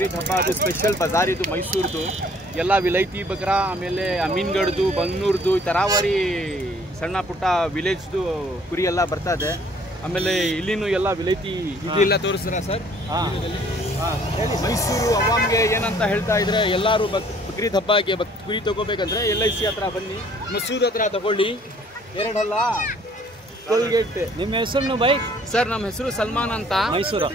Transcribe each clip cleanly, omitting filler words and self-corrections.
ಬಕ್ರೀದ್ ಹಬ್ಬ ಅದು ಸ್ಪೆಷಲ್ ಬಜಾರ್ ಇದು ಮೈಸೂರ್ದು ಎಲ್ಲ ವಿಲೈತಿ ಬಕ್ರಾ ಆಮೇಲೆ ಅಮೀನ್ಗಢದ್ದು ಬಂಗ್ನೂರ್ದು ತರಾವರಿ ಸಣ್ಣ ಪುಟ್ಟ ವಿಲೇಜ್ದು ಕುರಿ ಎಲ್ಲ ಬರ್ತಾ ಇದೆ ಆಮೇಲೆ ಇಲ್ಲಿನೂ ಎಲ್ಲ ವಿಲೈತಿ ಇದೆಲ್ಲ ತೋರಿಸ್ತಾರ ಸರ್ ಹೇಳಿ ಮೈಸೂರು ಅವಾಮ್ಗೆ ಏನಂತ ಹೇಳ್ತಾ ಇದ್ರೆ ಎಲ್ಲರೂ ಬಕ್ರೀದ್ ಹಬ್ಬಕ್ಕೆ ಕುರಿ ತಗೋಬೇಕಂದ್ರೆ LIC ಹತ್ರ ಬನ್ನಿ ಮಸೂದ್ ಹತ್ರ ತಗೊಳ್ಳಿ ಎರಡಲ್ಲ ಟೋಲ್ಗೇಟ್ ನಿಮ್ಮ ಹೆಸರು ಬೈ ಸರ್ ನಮ್ಮ ಹೆಸರು ಸಲ್ಮಾನ್ ಅಂತ Mysuru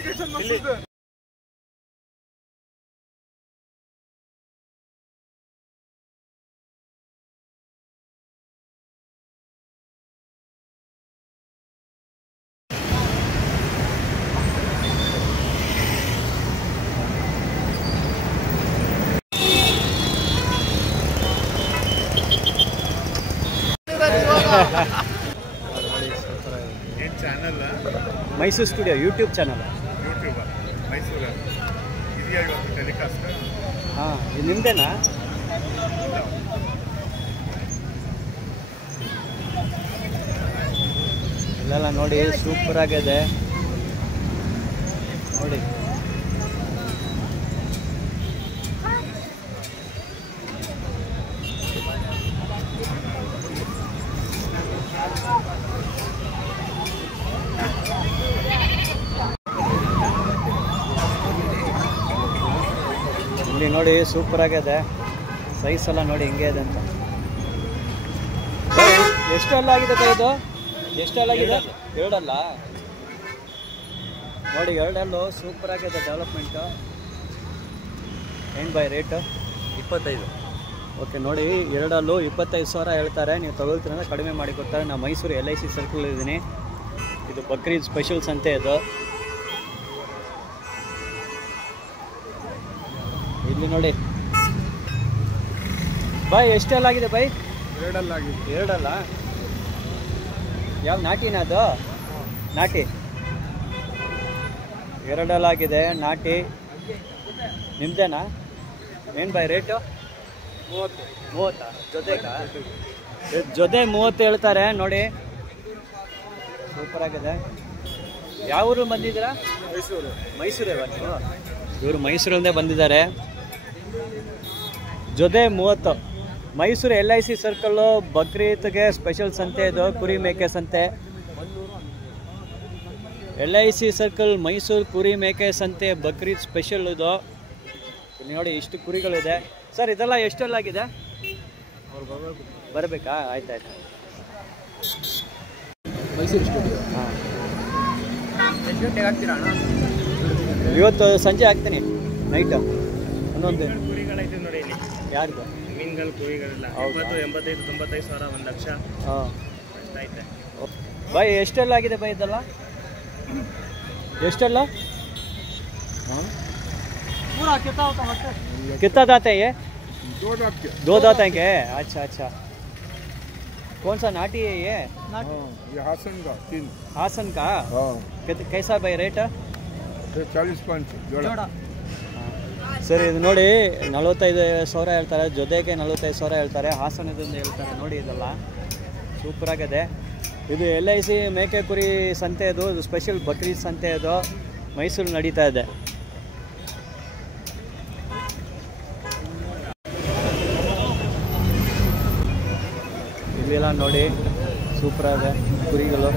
Mysuru studio YouTube channel Mysuru ಇದೆಯಾ ಇವತ್ತು ಟೆಲಿಕಾಸ್ಟ್ ಹಾಂ ಇದು ನಿಮ್ಮದೇನಾ ಇಲ್ಲೆಲ್ಲ ನೋಡಿ ಸೂಪರ್ ಆಗಿದೆ ನೋಡಿ ಇಲ್ಲಿ ನೋಡಿ ಸೂಪರ್ ಆಗಿದೆ ಸೈಜ್ ಎಲ್ಲ ನೋಡಿ ಹಿಂಗೆ ಇದೆ ಅಂತ ಎಷ್ಟೆಲ್ಲ ಆಗಿದೆ ಇದು ಎಷ್ಟೆಲ್ಲ ಆಗಿದೆ ಎರಡಲ್ಲ ನೋಡಿ ಎರಡಲ್ಲೂ ಸೂಪರ್ ಆಗಿದೆ ಡೆವಲಪ್ಮೆಂಟು ಏನು ಬೈ ರೇಟು 25 ಓಕೆ ನೋಡಿ ಎರಡಲ್ಲೂ 25,000 ಹೇಳ್ತಾರೆ ನೀವು ತಗೊಳ್ತೀರಂದ್ರೆ ಕಡಿಮೆ ಮಾಡಿ ಕೊಡ್ತಾರೆ ನಾನು ಮೈಸೂರು LIC ಸರ್ಕಲ್ ಇದ್ದೀನಿ ಇದು ಬಕ್ರೀದ್ ಸ್ಪೆಷಲ್ ಸಂತೆ ಇದು ಇಲ್ಲಿ ನೋಡಿ ಬಾಯ್ ಎಷ್ಟೆಲ್ಲ ಆಗಿದೆ ಬಾಯ್ ಎರಡಲ್ಲ ಯಾವ ನಾಟಿನ ಅದು ನಾಟಿ ಎರಡಲ್ಲ ಆಗಿದೆ ನಾಟಿ ನಿಮ್ದೇನಾ ಏನು ಬಾಯ್ ರೇಟು 30 ಜೊತೆಗಾ ಜೊತೆ 30 ಹೇಳ್ತಾರೆ ನೋಡಿ ಸೂಪರ್ ಆಗಿದೆ ಯಾವ ಊರು ಬಂದಿದ್ದೀರಾ ಮೈಸೂರು ಇವತ್ತು ಇವರು ಮೈಸೂರಲ್ಲೇ ಬಂದಿದ್ದಾರೆ ಜೊತೆ 30 ಮೈಸೂರು LIC ಸರ್ಕಲ್ಲು ಬಕ್ರೀದ್ಗೆ ಸ್ಪೆಷಲ್ ಸಂತೆ ಇದು ಕುರಿ ಮೇಕೆ ಸಂತೆ LIC ಸರ್ಕಲ್ ಮೈಸೂರು ಕುರಿ ಮೇಕೆ ಸಂತೆ ಬಕ್ರೀದ್ ಸ್ಪೆಷಲ್ ಇದು ನೋಡಿ ಇಷ್ಟು ಕುರಿಗಳಿದೆ ಸರ್ ಇದೆಲ್ಲ ಎಷ್ಟೆಲ್ಲ ಆಗಿದೆ ಬರಬೇಕಾ ಆಯ್ತಾಯ್ತು ಮೈಸೂರು ಸ್ಟುಡಿಯೋ ಹಾಂ ಎಷ್ಟು ಗಂಟೆಗೆ ಹಾಕ್ತೀರಾ ಅಣ್ಣ ಇವತ್ತು ಸಂಜೆ ಹಾಕ್ತೀನಿ ನೈಟ್ ಒಂದೊಂದು ಕುರಿಗಳೈತೆ ನೋಡಿ ಇಲ್ಲಿ ಯಾರ್ದು ಮೀನುಗಳು ಕುರಿಗಳೆಲ್ಲ 70, 85, 95 ಸಾವಿರ 1 ಲಕ್ಷ ಹಾಂ ಅಷ್ಟೈತೆ ಬಾಯ್ ಎಷ್ಟೆಲ್ಲ ಆಗಿದೆ ಬಾಯ್ ಇದೆಲ್ಲ ಎಷ್ಟೆಲ್ಲ कितना दांत है ये 2 दांत हैं क्या अच्छा अच्छा कौन सा नाटी है ये ಹಾಸನ್ हासन का कैसा भाई रेट 40 ಜೋಳ ಸರ್ ಇದು ನೋಡಿ 45,000 ಹೇಳ್ತಾರೆ ಜೊತೆಗೆ 45,000 ಹೇಳ್ತಾರೆ ಹಾಸನದಿಂದ ಹೇಳ್ತಾರೆ ನೋಡಿ ಇದೆಲ್ಲ ಸೂಪರ್ ಆಗಿದೆ ಇದು LIC ಮೇಕೆ ಕುರಿ ಸಂತೆ ಇದು ಸ್ಪೆಷಲ್ ಬಕ್ರೀದ್ ಸಂತೆ ಇದು ಮೈಸೂರು ನಡೀತಾ ಇದೆ ಇಲ್ಲೆಲ್ಲ ನೋಡಿ ಸೂಪರ್ ಆಗಿದೆ ಕುರಿಗಳು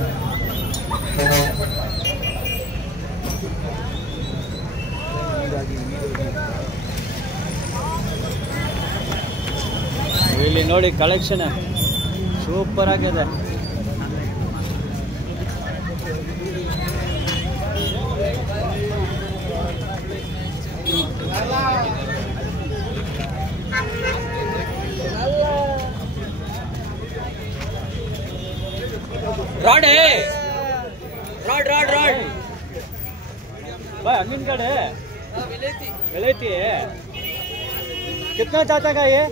ಇಲ್ಲಿ ನೋಡಿ ಕಲೆಕ್ಷನ್ ಸೂಪರ್ ಆಗಿದೆ रॉड है रॉड रॉड रॉड भाई अमीन गढ़ है विलेती है कितना जाता का ये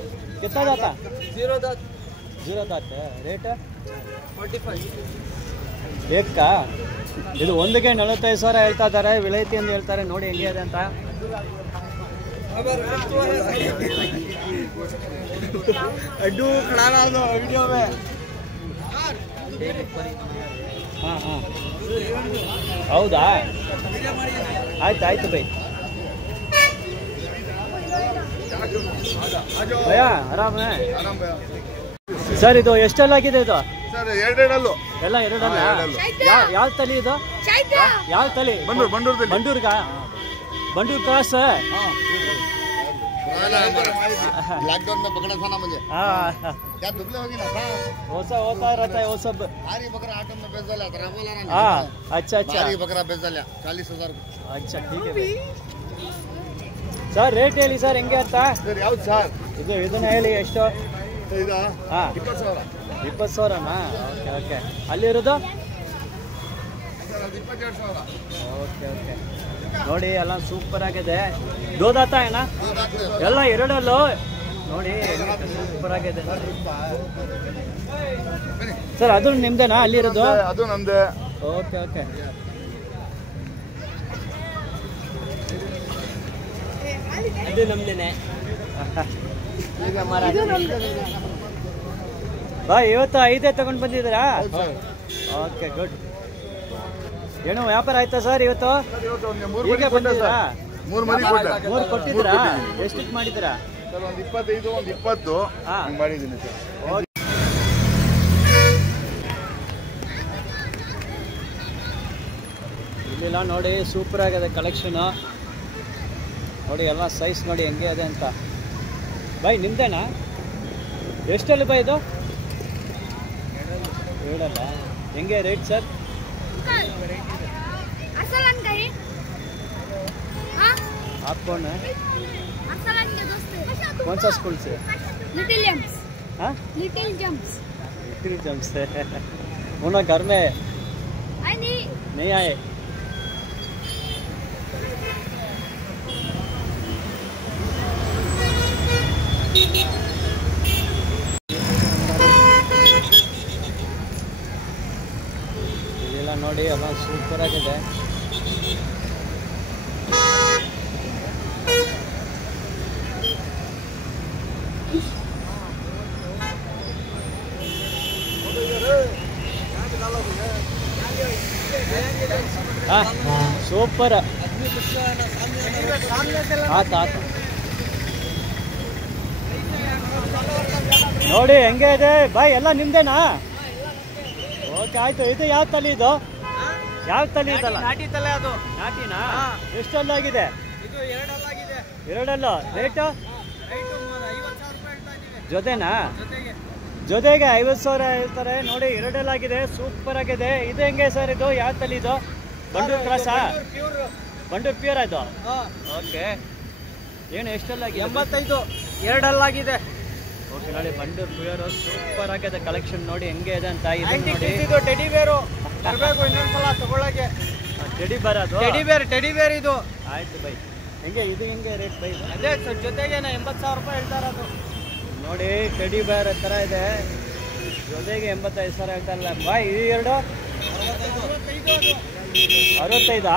कितना जाता 0 दांत 0 दांत है रेट 45 एक का ಇದು ಒಂದಿಗೆ 45,000 ಹೇಳ್ತಾ ಇದ್ದಾರೆ ವಿಲೇತಿ ಅಂತ ಹೇಳ್ತಾರೆ ನೋಡಿ ಹೆಂಗೆ ಇದೆ ಅಂತ अड्डू खड़ा ना दो वीडियो में ಹಾಂ ಹಾಂ ಹೌದಾ ಆಯ್ತು ಆಯ್ತು ಬೈ ಭಯ ಆರಾಮ ಸರ್. ಇದು ಎಷ್ಟಲ್ಲಾಗಿದೆ ಇದು ಸರ್? ಎರಡೆರಡಲ್ಲು ಎಲ್ಲ ಎರಡಲ್ಲ. ಯಾವ ತಳಿ ಇದು? ಯಾವ ತಳಿ? ಬಂಡೂರ್ಗ ಬಂಡೂರ್ ಕ್ರಾಸ್. लॉकडाउन में पकड़ा था ना मुझे, क्या दुबले होगी ना था, वैसा होता रहता है वो सब. भारी बकरा ऑटो में बेच डाला था, बोला ना. हाँ अच्छा अच्छा. भारी बकरा बेच डाला 40,000. अच्छा ठीक है ಸರ್. ರೇಟ್ ಹೇಳಿ ಸರ್, ಹೆಂಗೆ ಅಂತ? ಸರ್ ಯಾವ್ದು ಸರ್? ಇದನ್ನ ಹೇಳಿ ಎಷ್ಟು? ಇದಾ? ಹಾಂ 20,000. 20,000ನಾ? Okay okay. ಅಲ್ಲಿರೋದು? ಸರ್ ಅದು 22,000. Okay okay. ನೋಡಿ ಎಲ್ಲ ಸೂಪರ್ ಆಗಿದೆ. ದೋದಾತ ಏನ ಎಲ್ಲ ಎರಡಲ್ಲೂ ನೋಡಿ ಸೂಪರ್ ಆಗಿದೆ ಸರ್. ಅದು ನಿಮ್ದೇನಾ ಅಲ್ಲಿರೋದು? ಅದು ನಮ್ದೇ. Okay okay. ಅದು ನಮ್ದೇನೆ. ಬಾ ಇವತ್ತು 5 ತಗೊಂಡು ಬಂದಿದ್ದೀರಾ? Okay good. ಏನು ವ್ಯಾಪಾರ ಆಯ್ತಾ ಸರ್ ಇವತ್ತು? ಈಗ ಬಂದಿದ್ದೀರಾ? 3 ಮರಿ ಕೊಟ್ಟೆ. 3 ಕೊಟ್ಟಿದ್ದೀರಾ? ಎಷ್ಟಕ್ಕೆ ಮಾಡಿದ್ದೀರಾ? ಸರ್ ಒಂದು 25 ಒಂದು 20 ಹಂಗೆ ಮಾಡಿದ್ದೀನಿ ಸರ್. ಇಲ್ಲಿಲ್ಲ ನೋಡಿ ಸೂಪರ್ ಆಗಿದೆ ಕಲೆಕ್ಷನು. ನೋಡಿ ಎಲ್ಲ ಸೈಜ್ ನೋಡಿ ಹೆಂಗೆ ಇದೆ ಅಂತ. ಬೈ ನಿಮ್ದೇನಾ? ಎಷ್ಟಲ್ಲಿ ಬೈ ಇದು? ಎರಡಲ್ಲ. ಹೆಂಗೆ ರೇಟ್ ಸರ್? आप कौन है? कौन सा स्कूल से? Little Jumps. हाँ लिटिल जम्प्स. लिटिल जम्प्स से. उन्होंने घर में नहीं आए. ಇದೆಲ್ಲ ನೋಡಿ ಎಲ್ಲ ಸೂಪರ್ ಆಗಿದೆ. ಸೂಪರ್ ಆತ ನೋಡಿ ಹೆಂಗೆ ಇದೆ ಬಾಯ್. ಎಲ್ಲ ನಿಮ್ದೇನಾ? ಓಕೆ ಆಯ್ತು. ಇದು ಯಾವ ತಳಿ? ಇದು ಯಾವ ತಳಿ ಇದಲ್ಲ? ನಾಟಿ ತಲೆ ಅದು. ನಾಟಿನಾ? ಎಷ್ಟಲ್ಲಾಗಿದೆ? ಇದು ಎರಡಲ್ಲಾಗಿದೆ. ಎರಡಲ್ಲ. ರೇಟು ಜೊತೆನಾ? ಜೊತೆಗೆ 50,000 ಹೇಳ್ತಾರೆ ನೋಡಿ. ಎರಡಲ್ಲಾಗಿದೆ ಸೂಪರ್ ಆಗಿದೆ. ಇದು ಹೆಂಗೆ ಸರ್? ಇದು ಯಾವ ತಳಿ ಇದು? ಬಂಡೂರ್ ಕ್ರಾಸಾ? ಬಂಡೂರ್ ಪ್ಯೂರ್ ಅದು? ಓಕೆ. ಏನು ಎಷ್ಟಲ್ಲಾಗಿದೆ? 85 ಎರಡಲ್ಲಾಗಿದೆ. ಓಕೆ ನೋಡಿ ಬಂಡೂರ್ ಪ್ಯೂರ್ ಸೂಪರ್ ಆಗಿದೆ ಕಲೆಕ್ಷನ್ ನೋಡಿ ಹೆಂಗೆ ಇದೆ ಅಂತ. ಇದು ನೋಡಿ ಇದು ಟೆಡಿ ಬೇರು ಬರಬೇಕು ಇನ್ನೊಂದ್ಸಲ ತಗೊಳ್ಳಕ್ಕೆ. ಟೆಡಿ ಬೇರ್ ಅದು? ಟೆಡಿ ಬೇರ್ ಇದು. ಆಯ್ತು ಬೈ. ಹೆಂಗೆ ಇದು ಹೆಂಗೆ ರೇಟ್ ಬೈ? ಅದೇ ಜೊತೆಗೆ 80,000 ರೂಪಾಯಿ ಹೇಳ್ತಾರೆ ಅದು. ನೋಡಿ ಟೆಡಿ ಬೇರ್ ಥರ ಇದೆ. ಜೊತೆಗೆ 85,000 ಹೇಳ್ತಾರಲ್ಲ ಬಾಯ್. ಇದು ಎರಡು 65.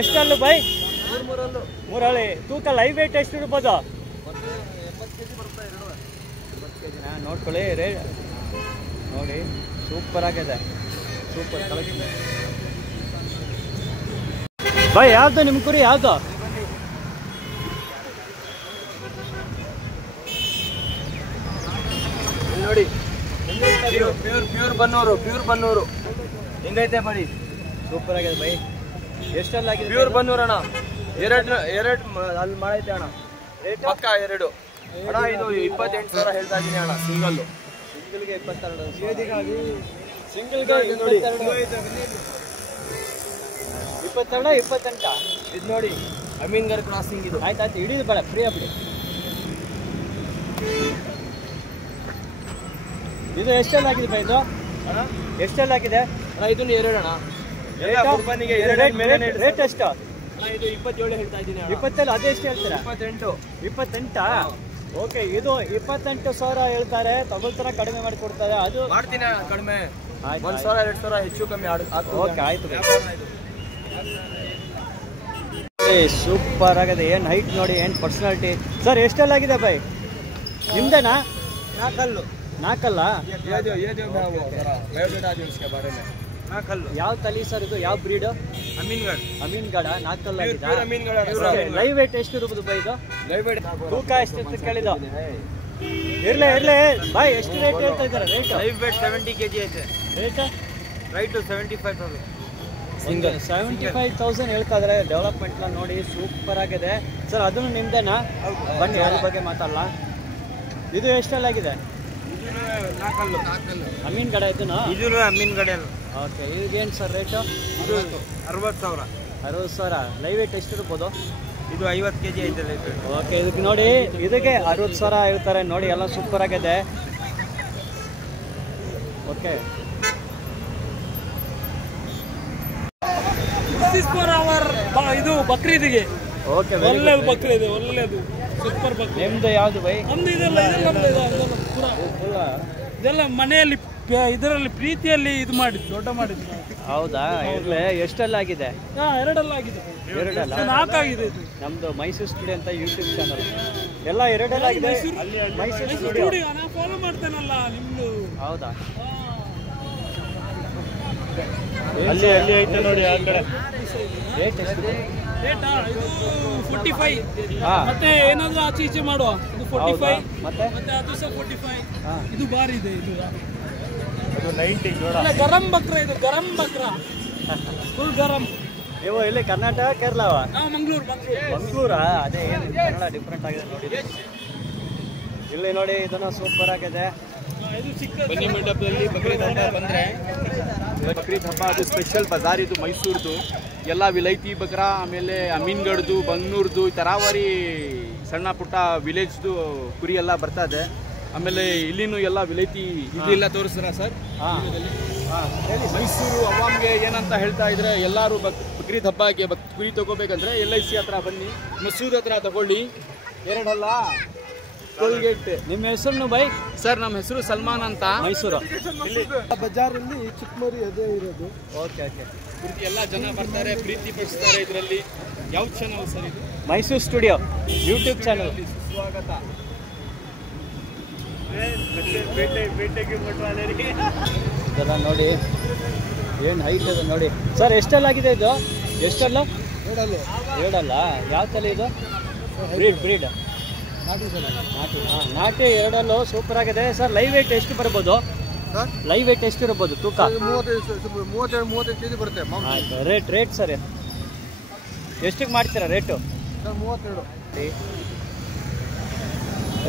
ಎಷ್ಟಲ್ಲು ಬೈ? 3 ತೂಕ ಲೈವ್ ವೇಟ್ ಎಷ್ಟು ಇರ್ಬೋದು? 80 kg ನೋಡ್ಕೊಳ್ಳಿ. ರೇಟ್ ನೋಡಿ ಸೂಪರ್ ಆಗಿದೆ. ಸೂಪರ್ ಕಲೆಕ್ಷನ್ ಬಾಯ್. ಯಾವ್ದು ನಿಮ್ಮ ಕುರಿ ಯಾವ್ದು? ನೋಡಿ ಪ್ಯೂರ್ ಬನ್ನೂರು ಹೆಂಗೈತೆ ಬಡಿ. ಸೂಪರ್ ಆಗಿದೆ ಬೈ. ಎಷ್ಟಲ್ಲಾಗಿದೆ? ಪ್ಯೂರ್ ಬನ್ನೂರು ಅಣ್ಣ. ಎರಡು ಅಲ್ಲಿ ಮಾಡೈತೆ ಅಣ್ಣ. ಪಕ್ಕ 2 ಅಣ್ಣ. ಇದು 28,000 ಹೇಳ್ತಾ ಇದ್ದೀನಿ ಅಣ್ಣ. ಸಿಂಗಲ್ಗೆ 22. ಸಿಂಗಲ್ಗೆ ನೋಡಿ 22 28. ಇದು ನೋಡಿ ಅಮೀನ್ಗರ್ ಕ್ರಾಸಿಂಗ್ ಇದು. ಆಯ್ತಾಯ್ತು ಹಿಡಿದು ಬೇಡ ಫ್ರೀ ಆಗ್ಬಿಡಿ. ಇದು ಎಷ್ಟಲ್ಲಾಗಿದೆ ಬೈ? ಇದು ಎಷ್ಟಲ್ಲಾಗಿದೆ ಅಣ್ಣ? ಇದನ್ನು 2 ಅಣ್ಣ. ರೇಟ್ ಎಷ್ಟು? ಅಣ್ಣ ಇದು 27 ಹೇಳ್ತಾ ಇದ್ದೀನಿ ಅಣ್ಣ. 27. ಅದೇ ಎಷ್ಟು ಹೇಳ್ತೀರಾ? 28. ಓಕೆ. ಇದು 28,000 ಹೇಳ್ತಾರೆ. ತಗೊಳ್ತಾರ ಕಡಿಮೆ ಮಾಡಿ ಕೊಡ್ತಾರೆ. ಅದು ಮಾಡ್ತೀನಿ ಅಣ್ಣ ಕಡಿಮೆ. ಆಯ್ತು 1,000 2,000 ಹೆಚ್ಚು ಕಮ್ಮಿ ಓಕೆ ಆಯ್ತು. ಸೂಪರ್ ಆಗಿದೆ. ಏನು ಹೈಟ್ ನೋಡಿ, ಏನು ಪರ್ಸನಾಲಿಟಿ ಸರ್. ಎಷ್ಟಲ್ಲಾಗಿದೆ ಬೈ? ನಿಮ್ದೇನಾ? 4 4 ये जो मैं वो जरा बायोडाटा जो इसके बारे में ನಾಲ್ಕಲ್ಲು. ಯಾವ ತಳಿ ಸರ್ ಇದು? ಯಾವ ಬ್ರೀಡ್? ಅಮೀನ್ಗಢ. ಅಮೀನ್ಗಢ ನಾಲ್ಕಲ್ಲು ಆಗಿದೆ. ಅಮೀನ್ಗಢ. ಲೈವ್ ವೇಟ್ ಎಷ್ಟು ಇರ್ಬೋದು ಬೈ ಇದು? ಲೈವ್ ವೇಟ್ ತೂಕ ಎಷ್ಟು ಕೇಳಿದ? ಇರ್ಲಿ ಬಾಯ್, ಎಷ್ಟು ರೇಟ್ ಹೇಳ್ತಾ ಇದ್ದಾರೆ? ರೇಟ್ ಲೈವ್ ವೇಟ್ 70 kg ಐತೆ. Rate right 75,000. ಸಿಂಗಲ್ 75,000 ಹೇಳ್ತಾ ಇದ್ದಾರೆ. ಡೆವಲಪ್ಮೆಂಟ್ ನೋಡಿ ಸೂಪರ್ ಆಗಿದೆ ಸರ್. ಅದನ್ನು ನಿಮ್ದೇನಾ? ಬನ್ನಿ ಅದ್ರ ಬಗ್ಗೆ ಮಾತಾಡಲ್ಲ. ಇದು ಎಷ್ಟೆಲ್ಲ ಆಗಿದೆ? ನಾಲ್ಕಲ್ಲು. ಅಮೀನ್ಗಢ ಇದನ್ನು? ಇದು ಅಮೀನ್ಗಢ. ಓಕೆ, ಇದಕ್ಕೇನು ಸರ್ ರೇಟು? ಇದು 60,000. 60,000. ಲೈವ್ ವೇಟ್ ಎಷ್ಟು ಇರ್ಬೋದು? ಇದು 50 kg ಐತೆ ಲೈವ್ ವೇಟ್. ಓಕೆ, ಇದಕ್ಕೆ ನೋಡಿ, ಇದಕ್ಕೆ 60,000 ಹೇಳ್ತಾರೆ ನೋಡಿ. ಎಲ್ಲ ಸೂಪರ್ ಆಗಿದೆ. ಓಕೆ, ಇದು ಬಕ್ರೀದಿಗೆ ಓಕೆ, ಒಳ್ಳೆದು ಬಕ್ರೀದ್, ಒಳ್ಳೆದು ಸೂಪರ್ ಬಕ್ರೀದ್. ನಿಮ್ದು ಯಾವುದು ಬೈ? ನಮ್ದು ಇದೆಲ್ಲ ಇದೆಲ್ಲ ಮನೆಯಲ್ಲಿ ಇದರಲ್ಲಿ ಪ್ರೀತಿಯಲ್ಲಿ ಇದು ಮಾಡಿದ್ದು, ದೊಡ್ಡ ಮಾಡಿದ್ದು. ಹೌದಾ? ಇರ್ಲಿ, ಎಷ್ಟೆಲ್ಲ ಆಗಿದೆ? ಎರಡೆಲ್ಲ ಆಗಿದೆ. ಎರಡಲ್ಲ? 4 ಆಗಿದೆ. ಇದು ನಮ್ದು ಮೈಸೂರು ಸ್ಟುಡಿಯೋ ಅಂತ ಯೂಟ್ಯೂಬ್ ಚಾನಲ್. ಎಲ್ಲ ಎರಡೆಲ್ಲ ಆಗಿದೆ. ಮೈಸೂರು ಸ್ಟುಡಿಯೋ ನಾನು ಫಾಲೋ ಮಾಡ್ತೇನಲ್ಲ ನಿಮ್ದು. ಹೌದಾ? ಅಲ್ಲಿ ಐತೆ ನೋಡಿ ಆ ಕಡೆ. ರೇಟ್ ಎಷ್ಟು? ರೇಟಾ? ಇದು 45. ಹಾ. ಮತ್ತೆ ಏನಾದ್ರು ಆಚೆ ಈಚೆ ಮಾಡುವ. ಇದು 45. ಮತ್ತೆ ಅದು ಸಹ 45. ಹಾ. ಇದು ಭಾರಿ ಇದೆ. ಇದು 90 ಜೋಡ. ಗರಂ ಬಕ್ರ. ಇದು ಗರಂ ಬಕ್ರ, ಫುಲ್ ಗರಂ. ನೀವು ಇಲ್ಲಿ ಕರ್ನಾಟಕ, ಕೇರಳವ? ನಾವು ಮಂಗಳೂರು. ಮಂಗಳೂರಾ? ಅದೇ ಏನು ಕನ್ನಡ ಡಿಫ್ರೆಂಟ್ ಆಗಿದೆ ನೋಡಿ. ಇಲ್ಲಿ ನೋಡಿ, ಇದನ್ನು ಸೂಪರ್ ಆಗಿದೆ. ಇದು ಚಿಕ್ಕ ಬನ್ನಿ ಮಂಟಪದಲ್ಲಿ ಬಕ್ರೀದ್ ಹಬ್ಬ ಬಂದರೆ, ಬಕ್ರೀದ್ ಹಬ್ಬ ಅದು ಸ್ಪೆಷಲ್ ಬಜಾರ್. ಇದು ಮೈಸೂರ್ದು ಎಲ್ಲ ವಿಲೈತಿ ಬಕ್ರ, ಆಮೇಲೆ ಅಮೀನ್ಗಢದ್ದು, ಬಂಗ್ನೂರ್ದು, ತರಾವರಿ ಸಣ್ಣ ಪುಟ್ಟ ವಿಲೇಜ್ದು ಕುರಿ ಎಲ್ಲ ಬರ್ತದೆ. ಆಮೇಲೆ ಇಲ್ಲಿನೂ ಎಲ್ಲ ವಿಲೈತಿ ಇಲ್ಲೆಲ್ಲ ತೋರಿಸ್ತಾರ ಸರ್. ಹೇಳಿ. ಮೈಸೂರು ಅವಾಮ್ಗೆ ಏನಂತ ಹೇಳ್ತಾ ಇದ್ರೆ, ಎಲ್ಲರೂ ಬಕ್ರೀದ್ ಹಬ್ಬಕ್ಕೆ ಕುರಿ ತಗೋಬೇಕಂದ್ರೆ LIC ಹತ್ರ ಬನ್ನಿ, ಮಸೂದ್ ಹತ್ರ ತಗೊಳ್ಳಿ. ಎರಡಲ್ಲ, ಟೋಲ್ಗೇಟ್. ನಿಮ್ಮ ಹೆಸರು ಬೈ? ಸರ್, ನಮ್ಮ ಹೆಸರು ಸಲ್ಮಾನ್ ಅಂತ. ಮೈಸೂರು ಬಜಾರಲ್ಲಿ ಚಿಕ್ಕಮರಿ ಅದೇ ಇರೋದು. Okay okay. ಎಲ್ಲ ಜನ ಬರ್ತಾರೆ, ಪ್ರೀತಿ ಪಡಿಸ್ತಾರೆ ಇದರಲ್ಲಿ. ಯಾವ ಚಾನಲ್ ಸರ್ ಇದು? Mysuru studio YouTube channel. ಸ್ವಾಗತ. ಇದೆಲ್ಲ ನೋಡಿ ಏನು ಹೈಟ್ ಇದೆ ನೋಡಿ ಸರ್. ಎಷ್ಟೆಲ್ಲ ಆಗಿದೆ ಇದು? ಎಷ್ಟೆಲ್ಲ? ಎರಡಲ್ಲ. ಯಾವ ತಲೆ ಇದು? ಬ್ರೀಡ್ ನಾಟಿ. ಎರಡಲ್ಲೂ ಸೂಪರ್ ಆಗಿದೆ ಸರ್. ಲೈವ್ ವೇಟ್ ಎಷ್ಟು ಬರ್ಬೋದು? ಲೈವ್ ವೇಟ್ ಎಷ್ಟು ಇರ್ಬೋದು ತೂಕ? 32 kg ಬರುತ್ತೆ. ಆಯ್ತು. ರೇಟ್ ಸರ್ ಎಷ್ಟಿಗೆ ಮಾಡ್ತೀರಾ ರೇಟು? 32.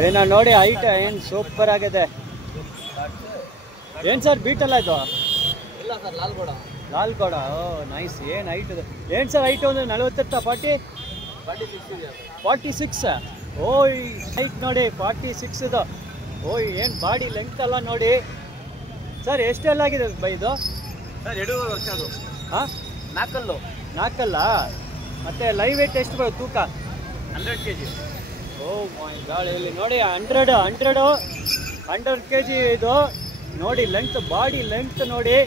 ಏನ ನೋಡಿ, ಹೈಟ್ ಏನು ಸೂಪರ್ ಆಗಿದೆ. ಏನು ಸರ್ ಬೀಟಲ್ಲ ಇದು? ಇಲ್ಲ ಸರ್, ಲಾಲ್ಗೋಡ. ಓ ನೈಸ್. ಏನು ಹೈಟ್ ಇದೆ? ಏನು ಸರ್ ಹೈಟ್? ಒಂದು 40 46. ಓಯ್ ಹೈಟ್ ನೋಡಿ 46 ಇದು. ಓಯ್ ಏನು ಬಾಡಿ ಲೆಂತ್ ಎಲ್ಲ ನೋಡಿ ಸರ್. ಎಷ್ಟೆಲ್ಲ ಆಗಿದೆ ಬೈ ಇದು? ಸರ್ 2 ವರ್ಷ ಅದು. ಹಾಂ, ನಾಲ್ಕಲ್ಲ. ಮತ್ತೆ ಲೈವ್ ವೇಟ್ ಎಷ್ಟು ಬರುತ್ತೆ ತೂಕ? 100 kg. ಓ ಮೈ ಗಾಡ್. ಇಲ್ಲಿ ನೋಡಿ 100 kg ಇದು ನೋಡಿ. ಲೆಂತ್, ಬಾಡಿ ಲೆಂತ್ ನೋಡಿ.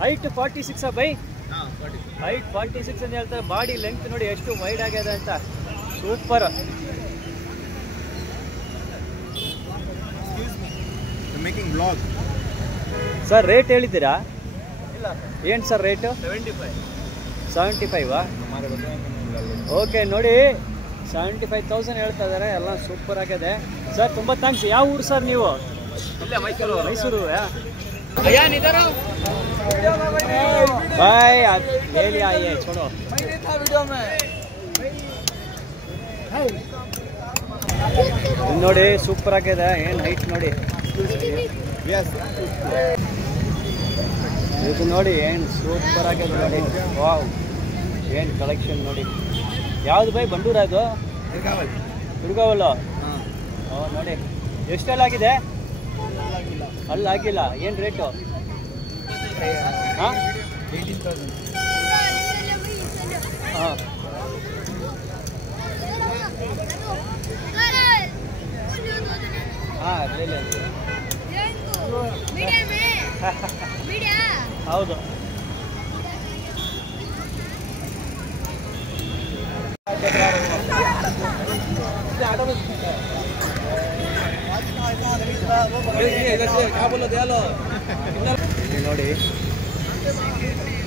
Height 46 by? ಹೈಟ್ 46 ಅಂತ ಹೇಳ್ತಾರೆ. ಬಾಡಿ ಲೆಂತ್ ನೋಡಿ ಎಷ್ಟು ವೈಡ್ ಆಗಿದೆ ಅಂತ. Super. Making blog. Sir rate ಹೇಳಿದ್ದೀರಾ? ಇಲ್ಲ ಏನು ಸರ್ ರೇಟು? 75. ಓಕೆ ನೋಡಿ, 75,000 ಹೇಳ್ತಾ ಇದ್ದಾರೆ. ಎಲ್ಲ ಸೂಪರ್ ಆಗಿದೆ ಸರ್. ತುಂಬ ಥ್ಯಾಂಕ್ಸ್. ಯಾವ ಊರು ಸರ್ ನೀವು? ಮೈಸೂರು. ಬಾಯ್ ಹೇಳಿ ಆಯೇ छोड़ो. ನೋಡಿ ಸೂಪರ್ ಆಗಿದೆ. ಏನು ಹೈಟ್ ನೋಡಿ. ಇದು ನೋಡಿ ಏನು ಸೂಪರ್ ಆಗಿದೆ ನೋಡಿ. ವಾವ್, ಏನು ಕಲೆಕ್ಷನ್ ನೋಡಿ. ಯಾವುದು ಬೈ? ಬಂಡೂರ ಇದು? ದುರ್ಗಾವಲ್ಲ. ಓ ನೋಡಿ ಎಷ್ಟೆಲ್ಲ ಆಗಿದೆ? ಅಲ್ಲಾಗಿಲ್ಲ. ಏನು ರೇಟು? ಹಾಂ, 18,000. ಹಾಂ. ಹಾಂ ಹೌದು. ನೋಡಿ ಇದೆ